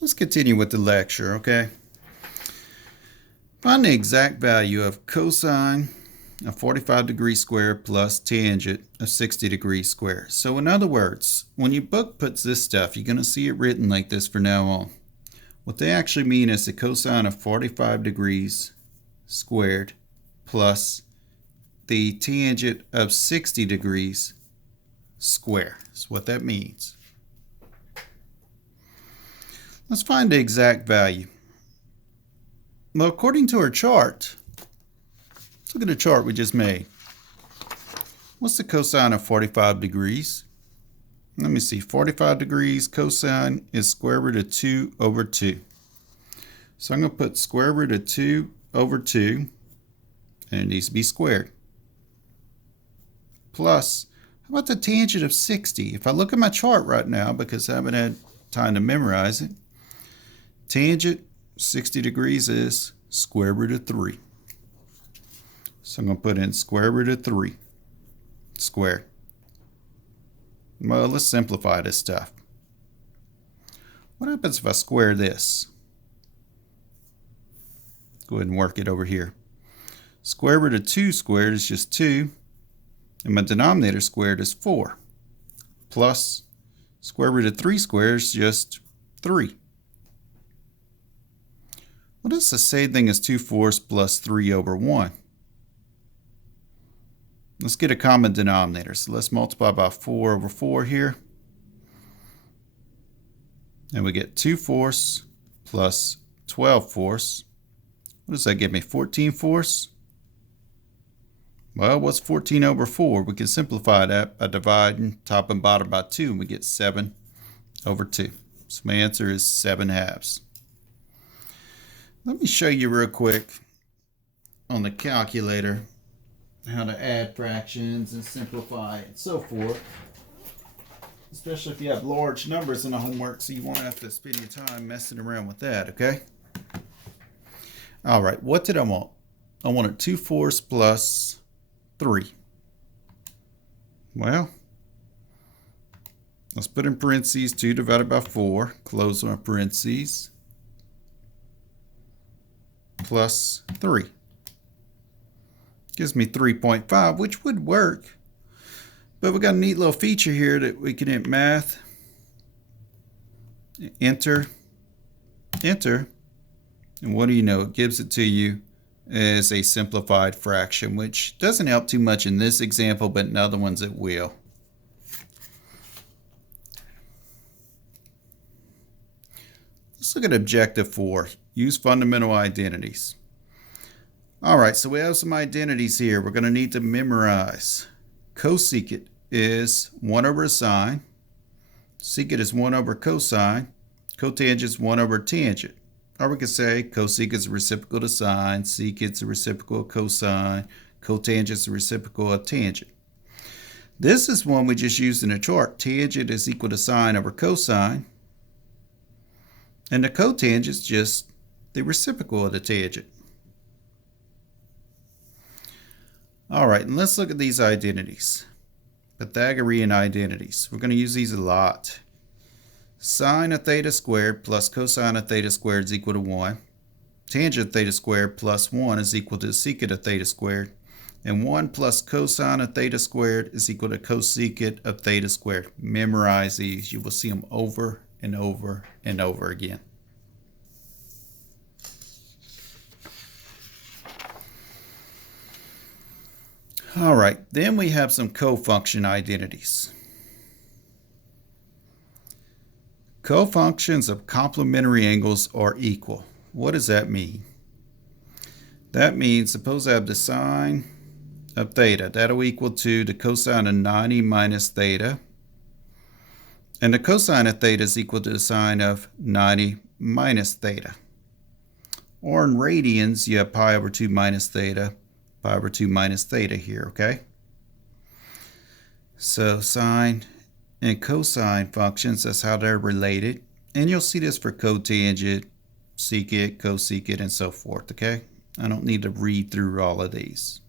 Let's continue with the lecture, okay? Find the exact value of cosine of 45 degrees squared plus tangent of 60 degrees squared. So in other words, when your book puts this stuff, you're going to see it written like this from now on. What they actually mean is the cosine of 45 degrees squared plus the tangent of 60 degrees squared. That's what that means. Let's find the exact value. Well, according to our chart, let's look at the chart we just made. What's the cosine of 45 degrees? Let me see. 45 degrees cosine is square root of 2 over 2. So I'm going to put square root of 2 over 2, and it needs to be squared. Plus, how about the tangent of 60? If I look at my chart right now, because I haven't had time to memorize it, tangent 60 degrees is square root of 3. So I'm going to put in square root of 3 squared. Well, let's simplify this stuff. What happens if I square this? Go ahead and work it over here. Square root of 2 squared is just 2. And my denominator squared is 4. Plus square root of 3 squared is just 3. Well, that's the same thing as 2/4 plus 3 over 1. Let's get a common denominator. So let's multiply by 4 over 4 here. And we get 2/4 plus 12/4. What does that give me? 14/4? Well, what's 14 over 4? We can simplify that by dividing top and bottom by 2, and we get 7 over 2. So my answer is 7/2. Let me show you real quick on the calculator how to add fractions and simplify and so forth. Especially if you have large numbers in the homework, so you won't have to spend your time messing around with that, okay? All right, what did I want? I wanted 2/4 plus 3. Well, let's put in parentheses 2 divided by 4, close my parentheses, plus 3. Gives me 3.5, which would work. But we got a neat little feature here that we can hit math, enter, enter, and what do you know? It gives it to you as a simplified fraction, which doesn't help too much in this example, but in other ones it will. Let's look at objective 4. Use fundamental identities. All right, so we have some identities here we're going to need to memorize. Cosecant is 1 over sine. Secant is 1 over cosine. Cotangent is 1 over tangent. Or we could say cosecant is a reciprocal to sine. Secant is a reciprocal of cosine. Cotangent is a reciprocal of tangent. This is one we just used in the chart. Tangent is equal to sine over cosine. And the cotangent is just the reciprocal of the tangent. All right, and let's look at these identities. Pythagorean identities. We're going to use these a lot. Sine of theta squared plus cosine of theta squared is equal to 1. Tangent of theta squared plus 1 is equal to secant of theta squared. And 1 plus cosine of theta squared is equal to cosecant of theta squared. Memorize these. You will see them over and over and over again. All right, then we have some cofunction identities. Cofunctions of complementary angles are equal. What does that mean? That means, suppose I have the sine of theta. That'll equal to the cosine of 90 minus theta. And the cosine of theta is equal to the sine of 90 minus theta. Or in radians, you have pi over 2 minus theta. Pi over 2 minus theta here, okay? So sine and cosine functions, that's how they're related. And you'll see this for cotangent, secant, cosecant, and so forth, okay? I don't need to read through all of these.